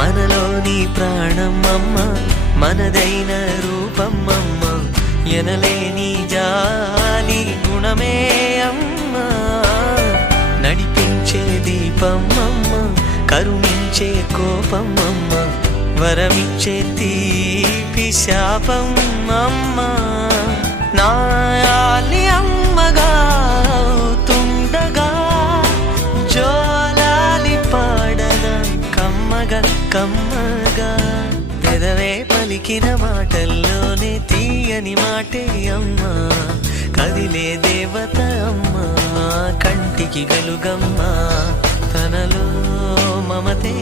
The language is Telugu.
మనలోని ప్రాణం అమ్మ, మనదైన రూపం అమ్మ, ఎనలేని జాలి గుణమే అమ్మ. నడిపించే దీపం అమ్మ, కరుణించే కోపం అమ్మ, వరమిచ్చే తీపి శాపం అమ్మ. నాయాలి అమ్మగా అవుతుండగా జోలాలి పాడన కమ్మగా కమ్మగా. పెదవే పలికిన మాటల్లోనే తీయని మాటే అమ్మ, కదిలే దేవత అమ్మ, కంటికి వెలుగమ్మ, తనలో మమతే.